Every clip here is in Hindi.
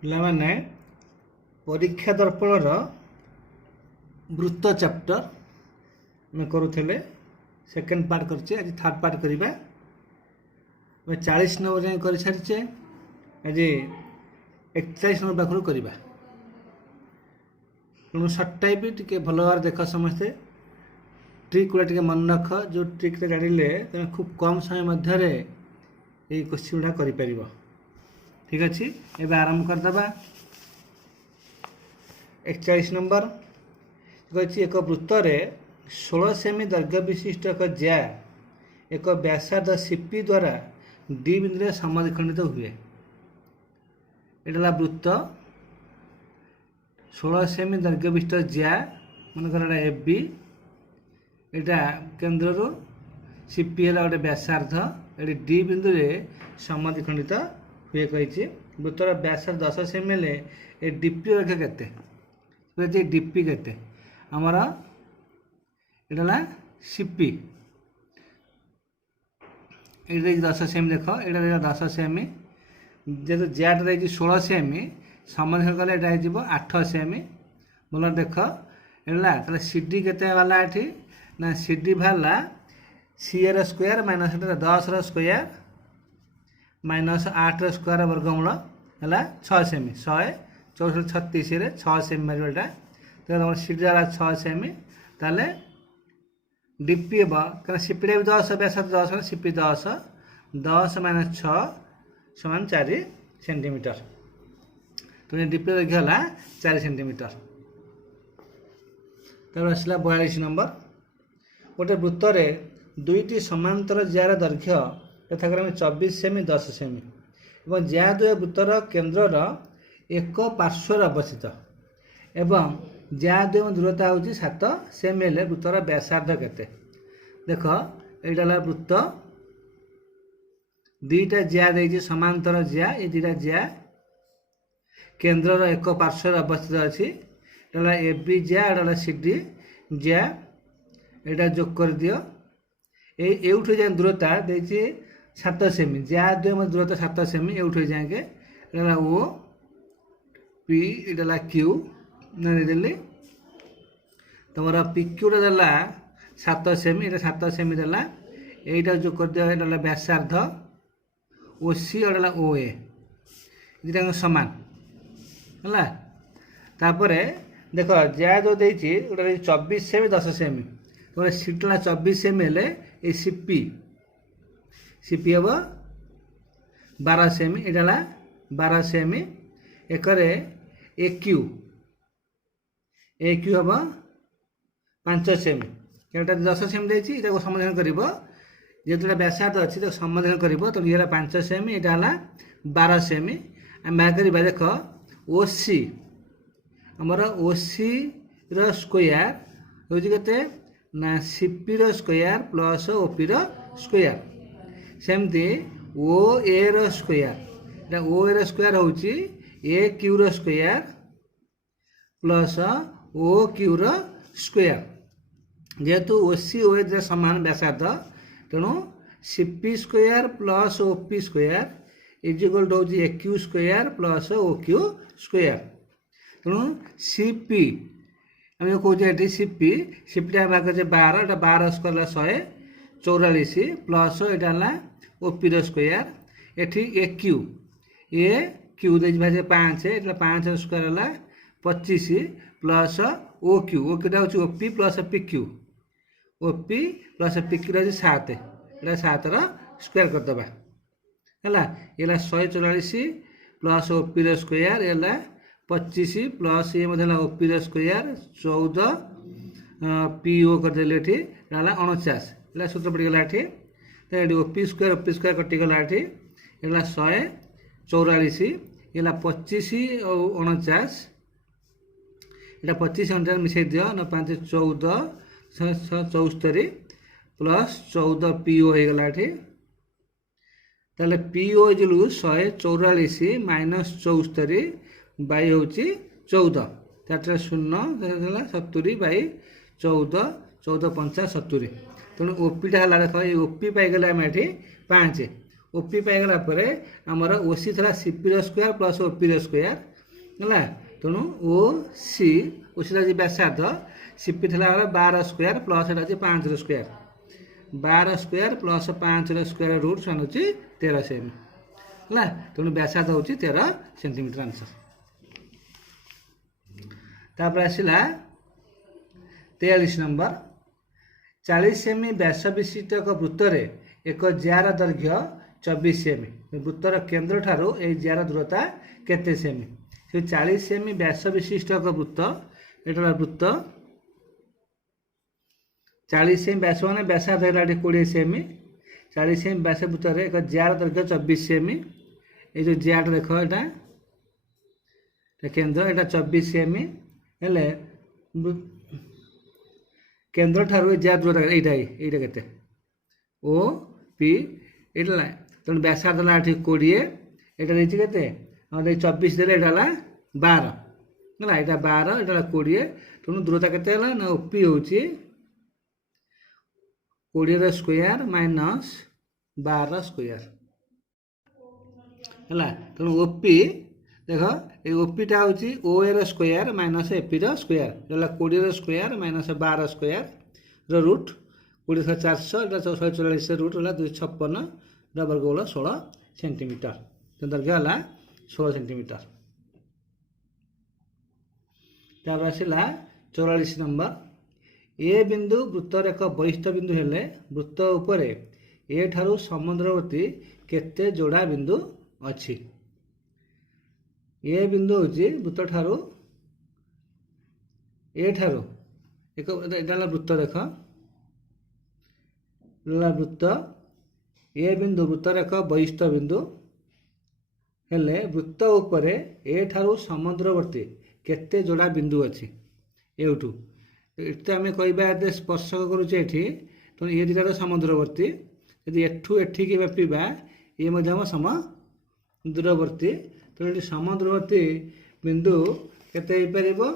ପିଲାମାନେ ପରୀକ୍ଷା ଦର୍ପଣର ବୃତ୍ତ ଚାପ୍ଟର ଆମେ କରୁଥିଲେ ସେକେଣ୍ଡ ପାର୍ଟ କରିଛେ ଆଜି ଥାର୍ଡ ପାର୍ଟ କରିବା। ଆମେ 40 ନମ୍ବର ଯାଏଁ କରିସାରିଛେ, ଆଜି 41 ନମ୍ବର ପାଖରୁ କରିବା। ତେଣୁ ସର୍ଟଟା ବି ଟିକେ ଭଲ ଭାବରେ ଦେଖ, ସମସ୍ତେ ଟ୍ରିକ୍ ଗୁଡ଼ା ଟିକେ ମନେ ରଖ। ଯେଉଁ ଟ୍ରିକ୍ଟା ଜାଣିଲେ ତୁମେ ଖୁବ୍ କମ୍ ସମୟ ମଧ୍ୟରେ ଏଇ କୋଶ୍ଚିନ୍ ଗୁଡ଼ା କରିପାରିବ। ଠିକ୍ ଅଛି, ଏବେ ଆରମ୍ଭ କରିଦେବା। 41 ନମ୍ବର କହିଛି, ଏକ ବୃତ୍ତରେ 16 ସେମି ଦୈର୍ଘ୍ୟ ବିଶିଷ୍ଟ ଏକ ଜ୍ୟା ଏକ ବ୍ୟାସାର୍ଦ୍ଧ ସିପି ଦ୍ୱାରା ଡି ବିନ୍ଦୁରେ ସମଦ୍ୱିଖଣ୍ଡିତ ହୁଏ। ଏଇଟା ହେଲା ବୃତ୍ତ, 16 ସେମି ଦୈର୍ଘ୍ୟ ବିଶିଷ୍ଟ ଜ୍ୟା, ମନେକର ଏଇଟା ଏଫ୍ ବି, ଏଇଟା କେନ୍ଦ୍ରରୁ ସିପି ହେଲା ଗୋଟେ ବ୍ୟାସାର୍ଦ୍ଧ, ଏଠି ଡି ବିନ୍ଦୁରେ ସମଦ୍ୱିଖଣ୍ଡିତ ହୁଏ କହିଛି। ବୃତ୍ତର ବ୍ୟାସାର୍ଦ୍ଧ 10 ସେମି ହେଲେ ଏ ଡିପି ଦୈର୍ଘ୍ୟ କେତେ? ଡିପି କେତେ? ଆମର ଏଇଟା ହେଲା ସିପି, ଏଇଟା ଦେଇଛି 10 ସେମି। ଦେଖ ଏଇଟା ଦେଇଛି 10 ସେମି, ଯେହେତୁ ଜ୍ୟାଟା ଦେଇଛି 16 ସେମି, ସମଦ୍ୱିଖଣ୍ଡ କଲେ ଏଇଟା ହେଇଯିବ 8 ସେମି। ଭଲ ଦେଖ ହେଲା, ତାହେଲେ ସି ଡି କେତେ ବାହାରିଲା ଏଠି ନା ସି ଡି ବାହାରିଲା ସି ର ସ୍କୋୟାର ମାଇନସ୍ 10 ର ସ୍କୋୟାର ମାଇନସ୍ 8 ର ସ୍କୋୟାର ବର୍ଗମୂଳ ହେଲା 6 ସେମି। 100 64 36ରେ 6 ସେମି ମାରିବ ଏଇଟା। ତାହେଲେ ଆମର ସି ଡି ହେଲା 6 ସେମି। ତାହେଲେ ଡିପି ହେବ, କାରଣ ସିପିଟା ବି 10, ବ୍ୟାସାର୍ଦ୍ଧ 10 ହେଲେ ସିପି 10, 10 ମାଇନସ୍ 6 ସମାନ 4 ସେଣ୍ଟିମିଟର। ତେଣୁ ଡିପି ଦୈର୍ଘ୍ୟ ହେଲା 4 ସେଣ୍ଟିମିଟର। ତାପରେ ଆସିଲା 42 ନମ୍ବର। ଗୋଟେ ବୃତ୍ତରେ ଦୁଇଟି ସମାନ୍ତର ଜ୍ୟାର ଦୈର୍ଘ୍ୟ ଯଥାକ୍ରମେ 24 ସେମି 10 ସେମି ଏବଂ ଜ୍ୟା ଦ୍ୱୟ ବୃତ୍ତର କେନ୍ଦ୍ରର ଏକ ପାର୍ଶ୍ୱରେ ଅବସ୍ଥିତ ଏବଂ ଜ୍ୟା ଦ୍ୱୟ ଦୂରତା ହେଉଛି 7 ସେମି ହେଲେ ବୃତ୍ତର ବ୍ୟାସାର୍ଦ୍ଧ କେତେ? ଦେଖ ଏଇଟା ହେଲା ବୃତ୍ତ, ଦୁଇଟା ଜ୍ୟା ଦେଇଛି ସମାନ୍ତର ଜ୍ୟା, ଏ ଦୁଇଟା ଜ୍ୟା କେନ୍ଦ୍ରର ଏକ ପାର୍ଶ୍ୱରେ ଅବସ୍ଥିତ ଅଛି। ଏଇଟା ହେଲା ଏ ବି ଜ୍ୟା, ଏଇଟା ହେଲା ସି ଡି ଜ୍ୟା, ଏଇଟା ଯୋଗ କରିଦିଅ। ଏଇଠୁ ଯାଏଁ ଦୂରତା ଦେଇଛି 7 ସେମି, ଜ୍ୟା ଦ୍ୱୟ ଦୂରତା 7 ସେମି, ଏଇଠୁ ଯାଏଁକେ ଏଇଟା ହେଲା ଓ ପି, ଏଇଟା ହେଲା କ୍ୟୁ ଦେଇଦେଲି। ତୁମର ପି କ୍ୟୁଟା ଦେଲା 7 ସେମି, ଏଇଟା 7 ସେମି ଦେଲା, ଏଇଟା ଯୋଗ କରିଦିଅ, ଏଇଟା ହେଲା ବ୍ୟାସାର୍ଦ୍ଧ ଓ ସି, ଏଇଟା ହେଲା ଓ ଏ, ଦୁଇଟାଙ୍କ ସମାନ ହେଲା। ତାପରେ ଦେଖ ଜ୍ୟା ଯେଉଁ ଦେଇଛି ଗୋଟେ ଦେଇଛି 24 ସେମି 10 ସେମି, ତାପରେ ସିଟା ହେଲା 24 ସେମି ହେଲେ ଏ ସିପି ହେବ 12 ସେମି, ଏଇଟା ହେଲା 12 ସେମି। ଏକରେ ଏ କ୍ୟୁ ହେବ 5 ସେମି, ଏଇଟା 10 ସେମି ଦେଇଛି, ଏଟାକୁ ସମାଧାନ କରିବ, ଯେହେତୁ ଏଇଟା ବ୍ୟାସାର୍ଦ୍ଧ ଅଛି ତାକୁ ସମାଧାନ କରିବ। ତେଣୁ ଇଏ ହେଲା 5 ସେମି, ଏଇଟା ହେଲା 12 ସେମି। ଆମେ ବାହାର କରିବା, ଦେଖ ଓ ସି, ଆମର ଓ ସି ର ସ୍କୋୟାର ହେଉଛି କେତେ ନା ସିପି ର ସ୍କୋୟାର ପ୍ଲସ୍ ଓ ପି ର ସ୍କୋୟାର। ସେମିତି ଓ ଏ ର ସ୍କୋୟାର, ଏଇଟା ଓ ଏ ର ସ୍କୋୟାର ହେଉଛି ଏ କ୍ୟୁ ର ସ୍କୋୟାର ପ୍ଲସ୍ ଓ କ୍ୟୁ ର ସ୍କୋୟାର। ଯେହେତୁ ଓ ସି ଓ ଏ ସମାନ ବ୍ୟାସାର୍ଦ୍ଧ, ତେଣୁ CP square plus O P square is equal to ହେଉଛି A Q square plus O Q square. ତେଣୁ ସିପି ଆମେ କହୁଛେ ଏଠି ସିପିଟା ଭାଗ କରୁଛେ 12, ଏଇଟା 12 ସ୍କୋୟାର ହେଲା 144 ପ୍ଲସ୍ ଏଇଟା ହେଲା ଓପିର ସ୍କୋୟାର। ଏଠି ଏ କ୍ୟୁ ଦେଇଛି ଭାଗ 5, ଏଇଟା 5 ସ୍କୋୟାର ହେଲା 25 ପ୍ଲସ୍ ଓକ୍ୟୁଟା ହେଉଛି OP plus P Q, OP plus P Q ହେଉଛି 7, ଏଇଟା 7ର ସ୍କୋୟାର କରିଦେବା ହେଲା। ଏ ହେଲା 144 ପ୍ଲସ୍ ଓପିର ସ୍କୋୟାର, ଏ ହେଲା 25 ପ୍ଲସ୍ ଇଏ ମଧ୍ୟ ହେଲା ଓପିର ସ୍କୋୟାର 14 ପି ଓ କରିଦେଲେ, ଏଠି ହେଲା 49, ହେଲା ସୂତ୍ର ପଡ଼ିଗଲା ଏଠି। ଏଠି ଓପି ସ୍କୋୟାର କଟିଗଲା, ଏଠି ହେଲା 144, ହେଲା 25 ଆଉ 49, ଏଇଟା 25 49 ମିଶାଇ ଦିଅ, 5 14 74 ପ୍ଲସ୍ 14 ପି ଓ ହେଇଗଲା ଏଠି। ତାହେଲେ P O is 144 minus 74 Bai ହେଉଛି 14, 4 0 ହେଲା 70 ବାଇ 14, 14 5 70। तेणु ओपीटा है देख ये ओपी पाइगले आम ये 5 ओपी पाइगला आमर ओसी था CP square plus OP square है तेणु ओ सी ओसी व्यासार्ध सीपी था 12 स्क्वायर प्लस एटा 5 square 12 square plus 5 square root सन हो 13 सेमी है तेणु व्यासार्ध हूँ 13 सेंटीमीटर आंसर। तापर आसला 43 नंबर 40 सेमी व्यास विशिष्ट एक वृत्त एक जार दैर्घ्य 24 सेमी वृत्तर केन्द्र ठारू ए जार दूरता केते सेमी से 40 सेमी व्यास विशिष्ट एक वृत्त एटा वृत्त 40 सेमी व्यास मान व्यासार्ध है 20 सेमी 40 सेमी व्यास वृत्त एक जार दैर्घ्य 24 सेमी ये जो जार देख एटा केन्द्र एटा 24 सेमी हेले केन्द्र ठारू जार दूरता यहाँ के ओ पी ये तेणु व्यासार्ध है 20 यहाँ रही के 24 देले 12 है यहाँ 12 यहाँ 20 तेणु दूरता के ओपी हूँ 20 स्क्वायर माइनस 12 स्क्वायर है तेणु ओपी देख ये ओपीटा हूँ O R square minus AP square 20 square minus 12 square root 20 400 144 root है 256 डबल गोल 16 सेंटीमीटर दैर्घ्य है 16 सेंटीमीटर। तापर आसला 44 नंबर ए बिंदु वृत्तर एक बहिष्ठ बिंदु हेले वृत्त उपरे ए ठारू समुद्रवर्ती केते जोड़ा बिंदु अच्छी ए बिंदु हूँ वृत्त ठारू ए ठारू एक वृत्त देख वृत्त ए बिंदु वृत्तर एक बहिष्ठ बिंदु हेले वृत्त उपरे ए ठारू समुद्रवर्ती केते जोड़ा बिंदु अच्छी एठू ये आम कह स्पर्शक करुचे तो ये दुटा समुद्रवर्ती यदि एठू एठिकी मापिबा ये समुद्रवर्ती तो ये समुद्रवर्ती बिंदु केते हो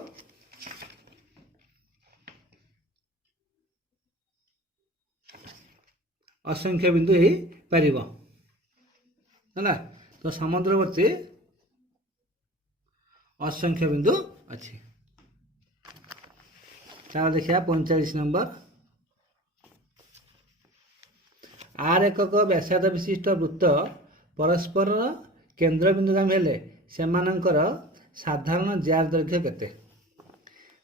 असंख्य बिंदु ही पारिबो है तो समुद्रवर्ती असंख्य बिंदु अच्छी। देखिए 45 नंबर आर एकक व्यासार्ध विशिष्ट वृत्त परस्पर केन्द्र बिंदुगामी हेले सेमानंकर साधारण जार दैर्घ्य केते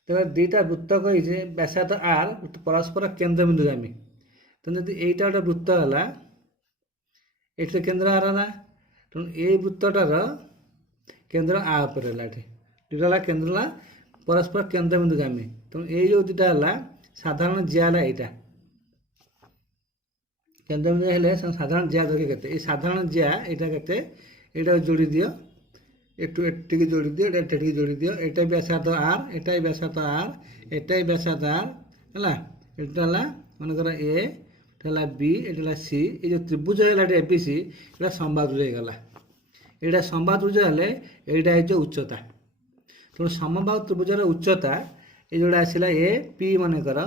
तो दुईटा वृत्त कही व्यासार्ध आर परस्पर केन्द्र बिंदुगामी तो यदि यहीटा गोटे वृत्त है ये केन्द्र आर है तेणु ये वृत्तटार केन्द्र आ पर दुटा केन्द्र परस्पर केन्द्र बिंदुगामी तेणु ये जो दुटा है साधारण जिया है यहाँ केन्द्र बिंदु हेले साधारण जिया दैर्घ्य केते ये साधारण जिया यहाँ के जोड़ी दियो एटू एटिकी जोड़ी दियो एटिकी जोड़ी दियो एटा व्यासार्ध are Etah व्यासार्ध are Etah व्यासार्ध are है एटा मनकर ए है बी एटा सी ये जो त्रिभुज है एबीसी ये समबाहुज होगा यहाँ समबाहुज हेले यहाँ है उच्चता तेणु समबाहु त्रिभुजर उच्चता ये जोड़ा आसला ए पी मनकर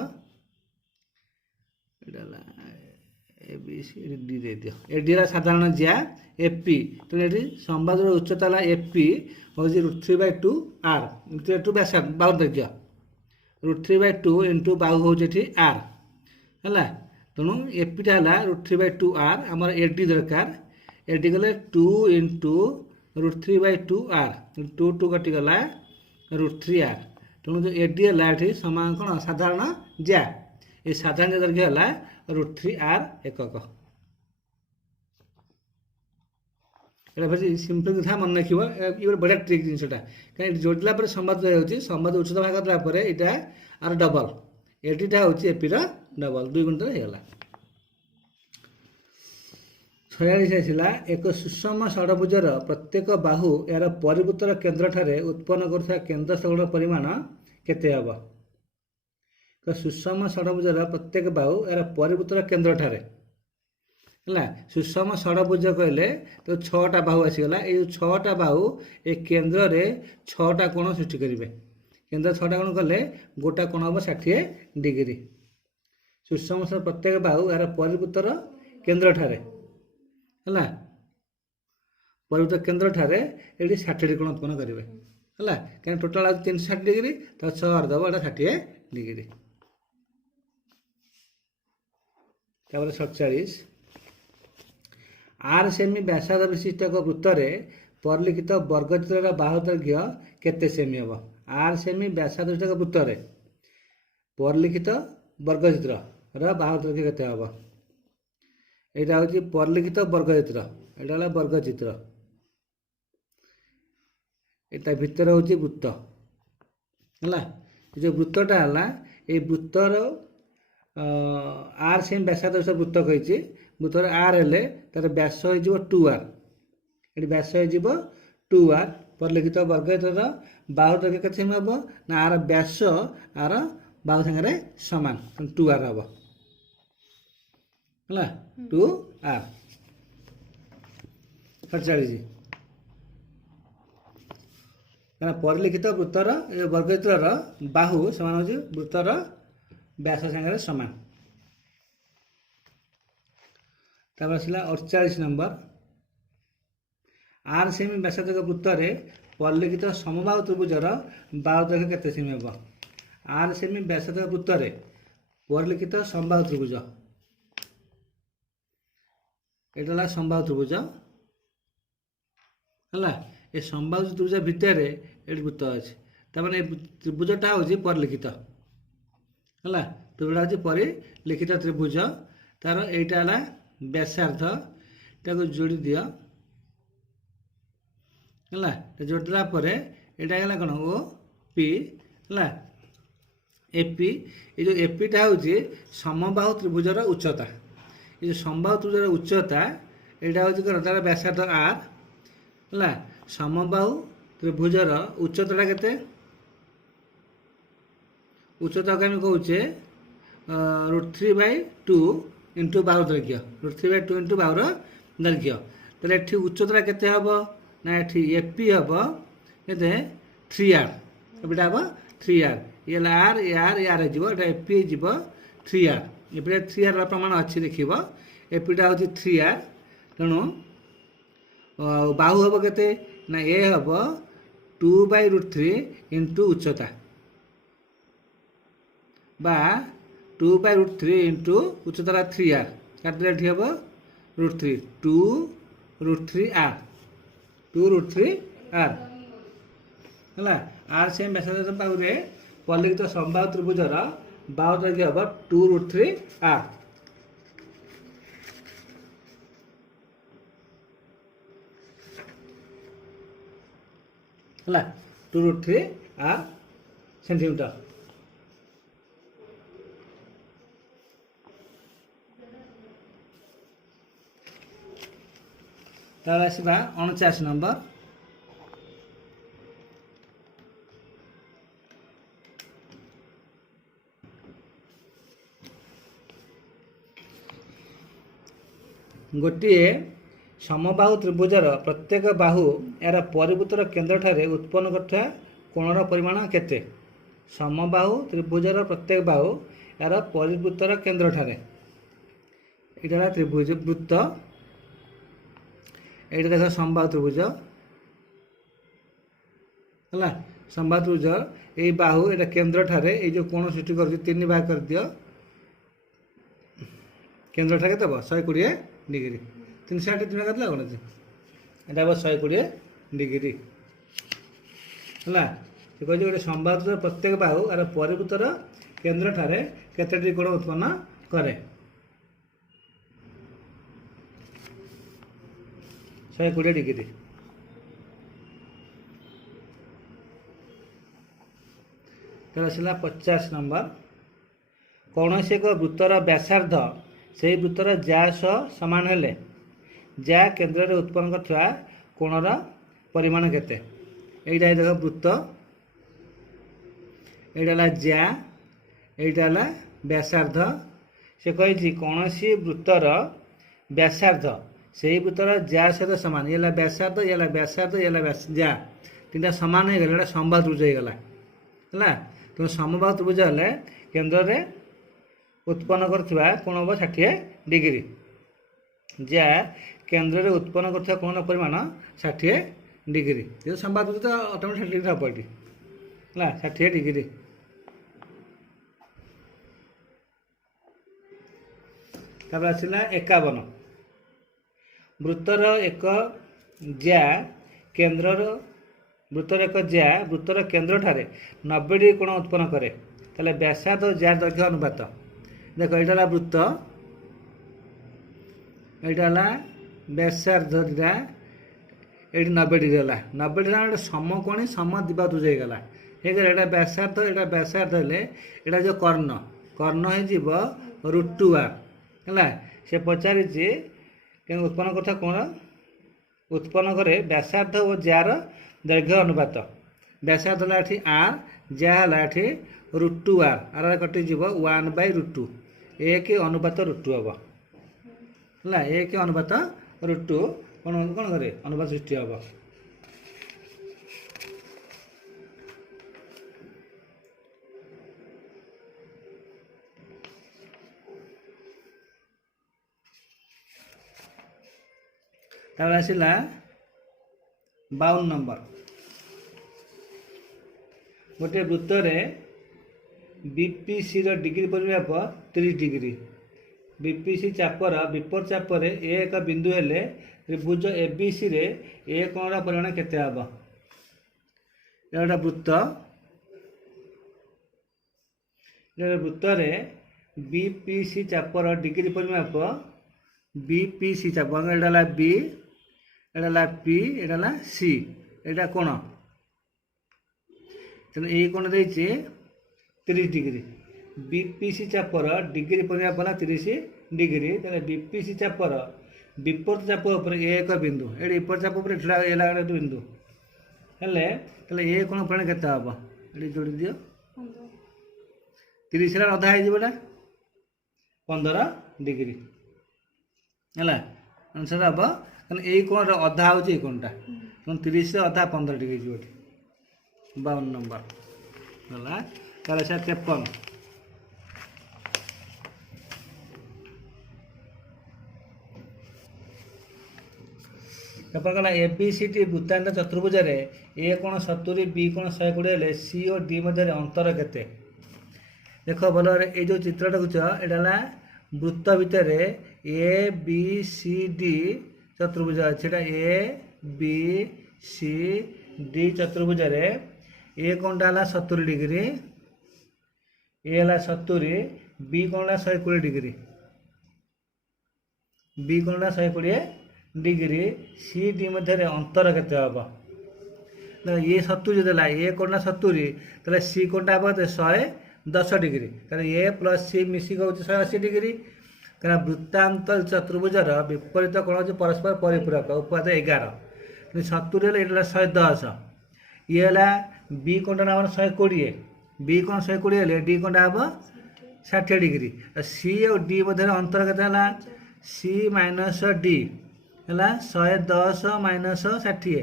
ए बी सी डी दे दियो ए डी साधारण जिया ए पी तेणु ये समबाहुर उच्चता है ए पी हूँ √3/2 आर √3/2 व्यासार्ध बाहु दैर्घ्य √3/2 इंटू बाहु हूँ आर है तेणु एपीटा है √3/2 आर आमर एडी दरकार एडी गले 2 इंटू √3/2 आर 2 2 कटिगला √3 आर तेणु जो एडी है ये समान कौन साधारण ज्या ये साधारण दैर्घ्य है √3 आर एकक भाई सिंपल कथा मन रख ये बढ़िया ट्रिक जिनटा कहीं जोड़ला संवाद संवाद उच्चता भाग देलापर यहाँ आर डबल एटीटा हूँ एपीर डबल 2 गुणित होगा। 46 आसला एक सुषम षडभुजर प्रत्येक बाहु यार परिवृत्तर केन्द्र ठारे उत्पन्न करुवा केन्द्र स्थगन परिमाण केते हम तो सुषम षडभुजर प्रत्येक बाहु यार परिवृत्तर केन्द्र ठारे है सुषम षडभुज कहले तो 6टा बाहु आसीगला ये 6टा बाहु ए केन्द्र रे 6टा कोण सृष्टि करेंगे केन्द्र 6टा कोण कले गोटा कोण हम 60 डिग्री ସୁଷମ ପ୍ରତ୍ୟେକ ବାହୁ ଏହାର ପରିବୃତ୍ତର କେନ୍ଦ୍ର ଠାରେ ହେଲା, ପରିବୃତ୍ତ କେନ୍ଦ୍ର ଠାରେ ଏଠି 60 ଡିଗ୍ରୀ କୋଣ ଉତ୍ପନ୍ନ କରିବେ ହେଲା। କାରଣ ଟୋଟାଲ 360 ଡିଗ୍ରୀ ତ 6 ଦେବ, ଏଇଟା 60 ଡିଗ୍ରୀ। ତାପରେ 47 R ସେମି ବ୍ୟାସାର୍ଧ ବିଶିଷ୍ଟ ଏକ ବୃତ୍ତରେ ପରିଲିଖିତ ବର୍ଗଚିତ୍ରର ବାହୁ ଦୈର୍ଘ୍ୟ କେତେ ସେମି ହେବ? R ସେମି ବ୍ୟାସାର୍ଧ ବିଶିଷ୍ଟ ଏକ ବୃତ୍ତରେ ପରିଲିଖିତ ବର୍ଗଚିତ୍ରର ବାହୁ ଦୈର୍ଘ୍ୟ କେତେ ହେବ? ଏଇଟା ହେଉଛି ପରିଲିଖିତ ବର୍ଗଚିତ୍ର, ଏଇଟା ହେଲା ବର୍ଗଚିତ୍ର, ଏଟା ଭିତରେ ହେଉଛି ବୃତ୍ତ ହେଲା। ଏ ଯେଉଁ ବୃତ୍ତଟା ହେଲା, ଏଇ ବୃତ୍ତର R ସେମି ବ୍ୟାସାର୍ଧ ବିଶିଷ୍ଟ ବୃତ୍ତ କହିଛି, ବୃତ୍ତର R ହେଲେ ତାର ବ୍ୟାସ ହୋଇଯିବ 2R, ଏଠି ବ୍ୟାସ ହୋଇଯିବ 2R। ପରିଲିଖିତ ବର୍ଗଚିତ୍ରର ବାହୁ ଦୈର୍ଘ୍ୟ କେତେ ସେମି ହେବ ନା ଆର ବ୍ୟାସ ଆର ବାହୁ ସାଙ୍ଗରେ ସମାନ, 2R ହେବ ହେଲା, 2R। 47 କାରଣ ପରିଲିଖିତ ବୃତ୍ତର ବର୍ଗଚିତ୍ରର ବାହୁ ସମାନ ହେଉଛି ବୃତ୍ତର ବ୍ୟାସ ସାଙ୍ଗରେ ସମାନ। ତାପରେ ଆସିଲା 48 ନମ୍ବର, R ସେମି ବ୍ୟାସାର୍ଧ ଏକ ବୃତ୍ତରେ ପରିଲିଖିତ ସମବାହୁ ତ୍ରିଭୁଜର ବାହୁ ଦୈର୍ଘ୍ୟ କେତେ ସେମି ହେବ? R ସେମି ବ୍ୟାସାର୍ଧ ଏକ ବୃତ୍ତରେ ପରିଲିଖିତ ସମବାହୁ ତ୍ରିଭୁଜ, ଏଇଟା ହେଲା ସମବାହୁ ତ୍ରିଭୁଜ ହେଲା। ଏ ସମବାହୁ ତ୍ରିଭୁଜ ଭିତରେ ଏଠି ବୃତ୍ତ ଅଛି, ତାମାନେ ଏ ତ୍ରିଭୁଜଟା ହେଉଛି ପରିଲିଖିତ ହେଲା, ତ୍ରିଭୁଜଟା ହେଉଛି ପରିଲିଖିତ ତ୍ରିଭୁଜ। ତାର ଏଇଟା ହେଲା ବ୍ୟାସାର୍ଧ, ତାକୁ ଯୋଡ଼ି ଦିଅ ହେଲା। ଯୋଡ଼ି ଦେଲା ପରେ ଏଇଟା ହେଲା କ'ଣ ଓ ପି ହେଲା, ଏପି। ଏ ଯେଉଁ ଏପିଟା ହେଉଛି ସମବାହୁ ତ୍ରିଭୁଜର ଉଚ୍ଚତା, ଏ ଯେଉଁ ସମବାହୁ ତ୍ରିଭୁଜର ଉଚ୍ଚତା ଏଇଟା ହେଉଛି କ'ଣ ତାର ବ୍ୟାସାର୍ଧ R ହେଲା। ସମବାହୁ ତ୍ରିଭୁଜର ଉଚ୍ଚତାଟା କେତେ? ଉଚ୍ଚତାକୁ ଆମେ କହୁଛେ √3/2 ଇଣ୍ଟୁ ବାହୁ ଦୈର୍ଘ୍ୟ, √3/2 ଇଣ୍ଟୁ ବାହୁର ଦୈର୍ଘ୍ୟ। ତାହେଲେ ଏଠି ଉଚ୍ଚତାଟା କେତେ ହେବ ନା ଏଠି ଏପି ହେବ କେତେ 3R, ଏପିଟା ହେବ 3R, ଇଏ ହେଲା R, ଏ R ହେଇଯିବ, ଏଇଟା ଏପି ହେଇଯିବ 3R। ଏପିଟା 3R ପ୍ରମାଣ ଅଛି ଦେଖିବ, ଏପିଟା ହେଉଛି 3R। ତେଣୁ ବାହୁ ହେବ କେତେ ନା ଏ ହେବ 2/√3 ଇଣ୍ଟୁ ଉଚ୍ଚତା ବା 2/√3 ଇଣ୍ଟୁ ଉଚ୍ଚତାଟା 3R, କାଟିଦେଲେ ଏଠି ହେବ √3, 2√3R, 2√3R ହେଲା। R ସେମି ବ୍ୟାସାର୍ଧ ବାହୁରେ ପରିଲିଖିତ ସମବାହୁ ତ୍ରିଭୁଜର ବାହୁ ଦୈର୍ଘ୍ୟ ହେବ 2√3R ହେଲା, 2√3R ସେଣ୍ଟିମିଟର। ତାପରେ ଆସିବା 49 ନମ୍ବର, ଗୋଟିଏ ସମବାହୁ ତ୍ରିଭୁଜର ପ୍ରତ୍ୟେକ ବାହୁ ଏହାର ପରିବୃତ୍ତର କେନ୍ଦ୍ରଠାରେ ଉତ୍ପନ୍ନ କରୁଥିବା କୋଣର ପରିମାଣ କେତେ? ସମବାହୁ ତ୍ରିଭୁଜର ପ୍ରତ୍ୟେକ ବାହୁ ଏହାର ପରିବୃତ୍ତର କେନ୍ଦ୍ରଠାରେ, ଏଇଟା ହେଲା ତ୍ରିଭୁଜ ବୃତ୍ତ, এইটা দেখো সমবাহু ত্রিভুজ ହେଲା। ସମବାହୁ ତ୍ରିଭୁଜ এই ବାହୁ এটা କେନ୍ଦ୍ର ଠାରେ এই ଯେଉଁ କୋଣ ସୃଷ୍ଟି କରୁଛି 3 ଭାଗ କରିଦିଅ, କେନ୍ଦ୍ର ଠାରେ କେତେ ହେବ 120 ଡିଗ୍ରୀ, 360 3 କରିଦେଲା କ'ଣ ଅଛି, ଏଇଟା ହେବ 120 ଡିଗ୍ରୀ ହେଲା। ସେ କହିଛି ଗୋଟେ ସମବାହୁ ତ୍ରିଭୁଜର ପ୍ରତ୍ୟେକ ବାହୁ ଏହାର ପରିବୃତ୍ତର କେନ୍ଦ୍ର ଠାରେ କେତେ ଡିଗ୍ରୀ କୋଣ ଉତ୍ପନ୍ନ କରେ? 120 ଡିଗ୍ରୀ। ତାହେଲେ ଆସିଲା 50 ନମ୍ବର, କୌଣସି ଏକ ବୃତ୍ତର ବ୍ୟାସାର୍ଧ ସେହି ବୃତ୍ତର ଯା ସହ ସମାନ ହେଲେ ଯା କେନ୍ଦ୍ରରେ ଉତ୍ପନ୍ନ କରୁଥିବା କୋଣର ପରିମାଣ କେତେ? এইটা ଦେଖ ବୃତ୍ତ, এইটা ହେଲା ଯା, এইটা ହେଲା ବ୍ୟାସାର୍ଧ। ସେ କହିଛି କୌଣସି ବୃତ୍ତର ବ୍ୟାସାର୍ଧ ସେହି ବୃତ୍ତର ଯା ସହିତ ସମାନ, ଇଏ ହେଲା ବ୍ୟାସାର୍ଧ, ଇଏ ହେଲା ବ୍ୟାସାର୍ଧ, ଇଏ ହେଲା ଯା, ତିନିଟା ସମାନ ହେଇଗଲା, ଏଇଟା ସମବାହୁ ତ୍ରିଭୁଜ ହେଇଗଲା ହେଲା। ତେଣୁ ସମବାହୁ ତ୍ରିଭୁଜ ହେଲେ କେନ୍ଦ୍ରରେ उत्पन्न करथिबा कोण हम 60 डिग्री जा केन्द्र में उत्पन्न करथिबा कोण परिमाण 60 डिग्री जो संवाद तो ऑटोमेटिक 60 डिग्री हम एटी है 60 डिग्री। तापर आसला 51 वृत्तर एक ज्या केन्द्र वृत्तर एक ज्या वृत्तर केन्द्र ठारे 90 डिग्री कोण उत्पन्न करे ताले व्यासार्ध और ज्या दैर्घ्य अनुपात देख ये वृत्त ये व्यासार्ध ये 90 डिग्री है 90 डिग्री समकोणी सम दिबातुज होगा ये व्यासार्ध है जो कर्ण कर्ण हो √2r है से पचारि उत्पन्न करता कौन उत्पन्न करे व्यासार्ध और जार दैर्घ्य अनुपात व्यासार्ध है आर जा है √2r आर कटिज 1/√2 एक अनुपात √2 हम है एक अनुपात √2 कौन कौन करे अनुपात सृष्टि हम। तापर आसला 52 नंबर गोटे वृत्त बीपीसी डिग्री परिमाप 30 डिग्री बीपीसी चापर विपर चापर एक बिंदु हेले त्रिभुज एबीसी रे ए कोण परिमाण केते हम वृत्त वृत्त बीपीसी चापर डिग्री परिमाप बीपीसी चापर एटा बी एटा पी एटा सी एटा कोण तेना ये कोण दे 30 डिग्री बीपीसी चापर डिग्री परिमाप है 30 डिग्री तेना बीपीसी चापर विपरीत चाप उपर एक बिंदु ये विपरीत चाप उपर गोटे बिंदु हेले ये कोण परिमाण केते हम ये जोड़ी दियो 30 अधा होगा 15 डिग्री है आंसर हम यही कोण अधा हूँ कोणटा 30 अधा 15 डिग्री जी 52 नंबर है 53 कहला एबीसीटी वृत्तांत चतुर्भुज ए कोण 70 बी कोण 120 सी और डी मध्य अंतर केते देख भल ये जो चित्र देखुच यहाँ वृत्त भितर ए बी सी डी चतुर्भुज अच्छे ए बी सी डी चतुर्भुज ए कोणटा है 70 डिग्री ए है 70 बी कोणटा 120 डिग्री बी कोणटा 120 डिग्री सी डी मध्य अंतर केते हम ये 70 देला ए कोणटा 70 ताले सी कोणटा हम 110 डिग्री ताले ए प्लस सी मिसिक हो 180 डिग्री क्या वृत्तांत चतुर्भुजर विपरीत कोण हो परस्पर परिपूरक उपाद 11 70 ये 110 ये है बी कोणटा ना 120 बी कोण 120 डी कोणटा हम 60 डिग्री सी और डी मध्य अंतर के सी माइनस डी है 110 माइनस 60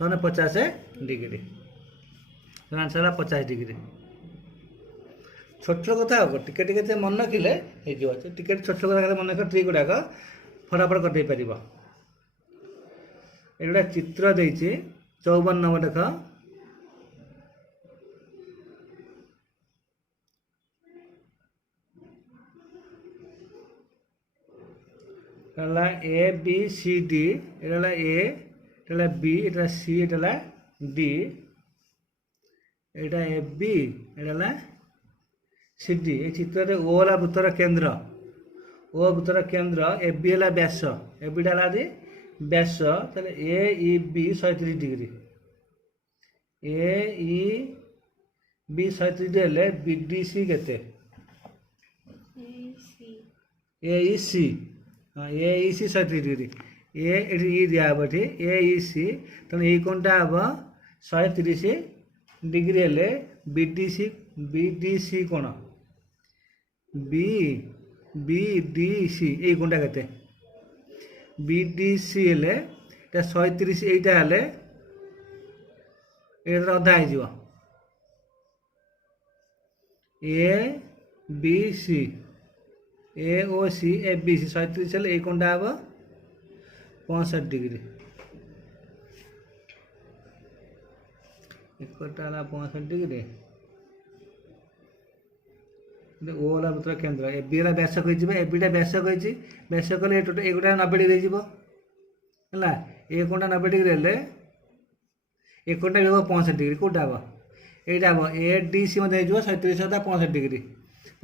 150 डिग्री आंसर है 50 डिग्री छोट छोट कथा टिके टिके मन रखिले टिके छोट छोट कथा मन रख ट्रिक गुड़ाक फटाफट कटे पार ये चित्र देती 54 नंबर देख ए बी सी डी ये ए बी ये सी ये डी ये ए बी ये सी डी ये चित्र ओ है वृत्तर केन्द्र ओ वृत्तर केन्द्र ए बी है व्यास ए बी है व्यास ताले ए ई बी 130 डिग्री ए ई बी 130 डिग्री है बी डी सी के ए ई सी हाँ ए ई सी 130 डिग्री ए दिया ए ई सी तेना ये कोणटा हम 130 डिग्री हेले बी डी सी कोण बी बी डी सी ये कोणटा के बी डी सी हेले 130 यहीटा हेले अधा हो ए बी सी ए ओ सी ए बी सी 130 हेल्ले ये कोणटा हम 65 डिग्री एकटा है 65 डिग्री ओ वाला वृत्तर केन्द्र ए बी वाला व्यास कही ए बीटा व्यास कही व्यास कले ये गोटा 90 डिग्री है ये कोणटा 90 डिग्री हेल्ले ये कोणटा भी 65 डिग्री कौटा हम यहाँ हम ए डी सी 130 65 डिग्री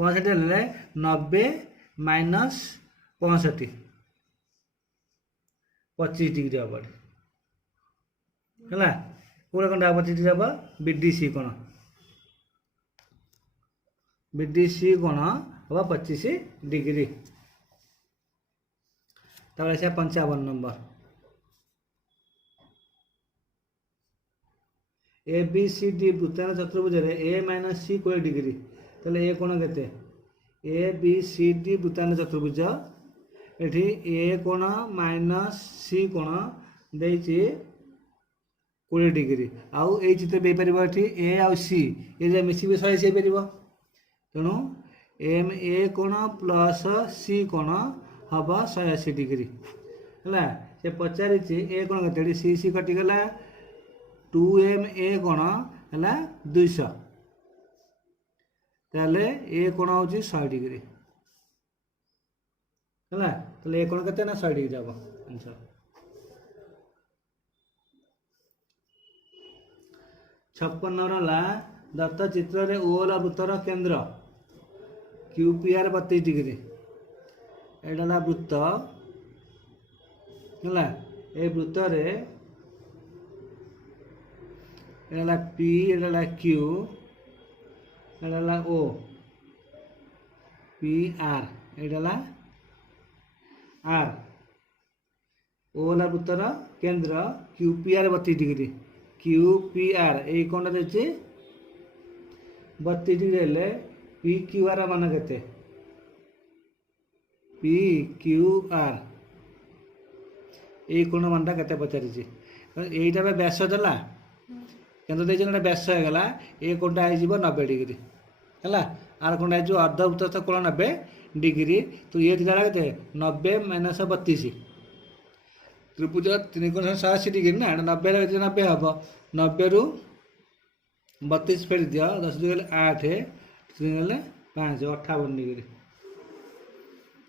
65 हेल्ले 90 माइनस 65 25 डिग्री हम है कौटा कोणटा 25 डिग्री हम बीडीसी कोण बीडीसी कोण हम 25 डिग्री। तब 55 number A B C D वृत्ताकार चतुर्भुज ए माइनस सी 20 डिग्री तेल ए कोण के ए बी सी डी वृत्ताकार चतुर्भुज ये ए कोण माइनस सी कोण दे 20 डिग्री आउ ये चित्र पार ये ए आउ सी ये मिसिक 180 हो पार तेणु एम ए कोण प्लस सी कोण हम 180 डिग्री है से पचारि ए कोण के सी सी कटिगला 2m ए कोण है 200 ताले ए कोण हूँ 100 डिग्री है तो ए कोण के 100 डिग्री हम आंसर। 56 नंबर दत्त चित्र रे ओ वाला वृत्तर केंद्र क्यूपीआर 32 डिग्री एटा वृत्त है ये वृत्त एटा पी एटा क्यू एटा ओ पी आर एटा आर ओ वाला वृत्तर केंद्र क्यूपीआर 32 डिग्री क्यूपीआर ये कौन देखिए 32 डिग्री हेल्ले पी क्यू आर मान के पी क्यू आर ये कोण मानटा के पचारि यहीटा व्यास देला केन्द्र देखिए व्यास होगा ये कोणटा हो 90 डिग्री है आर कोणटा हो अर्धवृत्तस्थ कोण 90 डिग्री तो ये थी के 90 माइनस 32 त्रिभुज 3 कोण 180 डिग्री ना 90 90 हम 90 रु 32 फेर दियो 10 डिग्री 8 3 5 58 डिग्री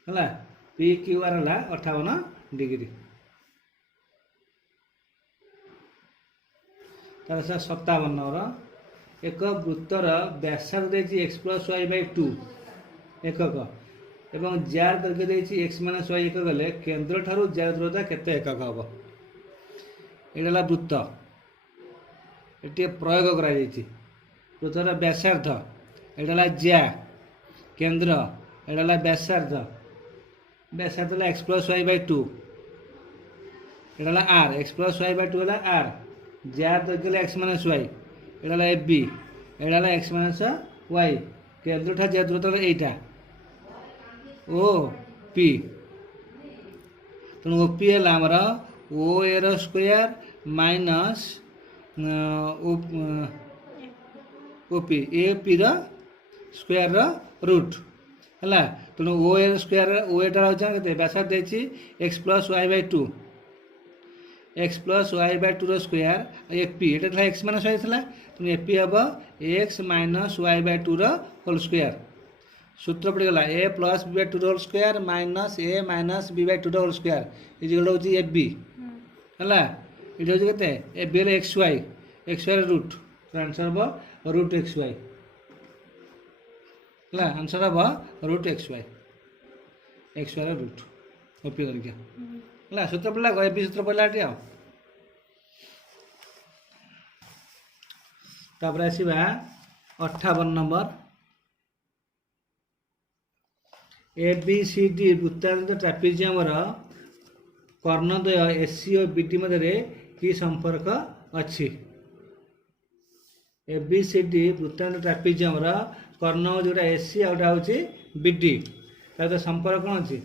है पी क्यू आर है 58 डिग्री। तार 57 नंबर एक वृत्तर व्यासार्ध देखिए एक्स प्लस वाई बाय 2 एकक एवं जार दैर्घ्य देखिए एक्स माइनस वाई एकक गले केन्द्र ठारू जार दूरता केते एकक हम ये वृत्त ये प्रयोग करा वृत्तर व्यासार्ध एटा ज्या केन्द्र एटा व्यासार्ध व्यासार्ध एक्स प्लस वाई बाय 2 एटा R X plus Y by 2 है आर जार दैर्घ्य एक्स माइनस वाई एटा ए बी एटा एक्स माइनस वाई केन्द्र ठा जार दूरता एटा ओ पी तेणु ओ पी है आमर O A square minus O P A P square root है तेणु ओ ए स्क्वायर ओ एटा के व्यासार्ध देखिए X plus Y by 2 X plus Y by 2 square A P एटा एक्स माइनस वाई था तेणु ए पी हम X minus Y by 2 whole square सूत्र पड़गला A plus B by 2 whole square minus A minus B by 2 whole square ये हूँ ए बी है ये हूँ के A B X Y root तो आंसर हम रूट एक्स वाई है आंसर हम root X Y root OP करके है सूत्र पड़ा ए बी सूत्र पड़ा ये तापर आसवा 58 number A B C D वृत्ताकार ट्रापेजियम कर्णद्वय एसी और बीडी मध्य कि संपर्क अच्छी ए बी सी डी वृत्ताकार ट्रापेजियम कर्ण जोटा एसी आउटा हूँ बीडी तार संपर्क कौन अच्छी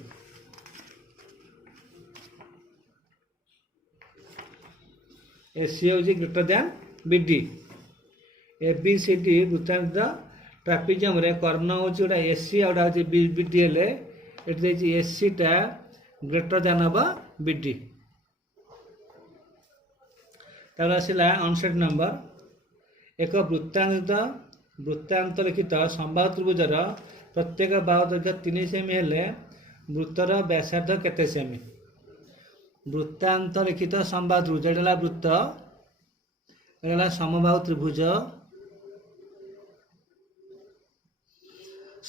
एसी हूँ greater than BD A B C D वृत्ताकार ट्रापिजियम रे कर्ण हूँ गोटा एसी आउटा हूँ बीडीएल ये एसी टा ग्रेटर दैन अब बीडी तापर आसला 59 नंबर एक वृत्तांत लिखित संबाहु त्रिभुजर प्रत्येक बाहु दैर्घ्य 3 सेमी हेले वृत्तर व्यासार्ध केते सेमी वृत्तांत लिखित संबाहु त्रिभुज एटा वृत्त एटा समबाहु त्रिभुज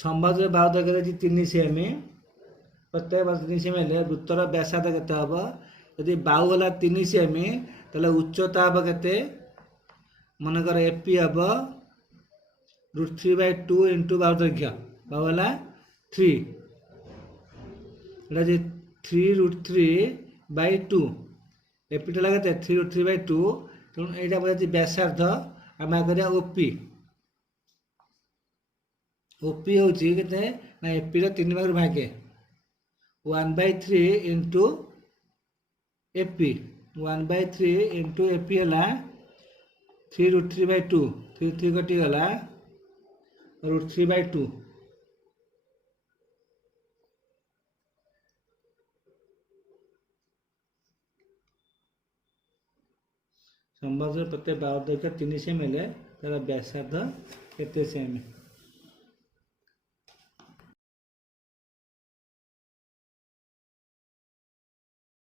संबाहु बाहु दैर्घ्य 3 सेमी प्रत्येक बाहु 3 सेमी हेले वृत्तर व्यासार्ध केते हबो यदि बाहु होला 3 सेमी ताले उच्चता हबो केते मनकर एपी हम √3/2 इंटू बाहु दैर्घ्य बाहु है 3 एटा 3√3/2 एपी टा लगे 3√3/2 तेणु यहाँ बोलते व्यासार्ध आम करिया ओपी ओपी हूँ के एपी 3 भाग भागे 1/3 इंटू एपी 1/3 इंटू एपी है 3√3/2 3 कटी गला √3/2 संबंध प्रत्येक बाहु दैर्घ्य 3 सेमी हेले तार व्यासार्ध केते सेमी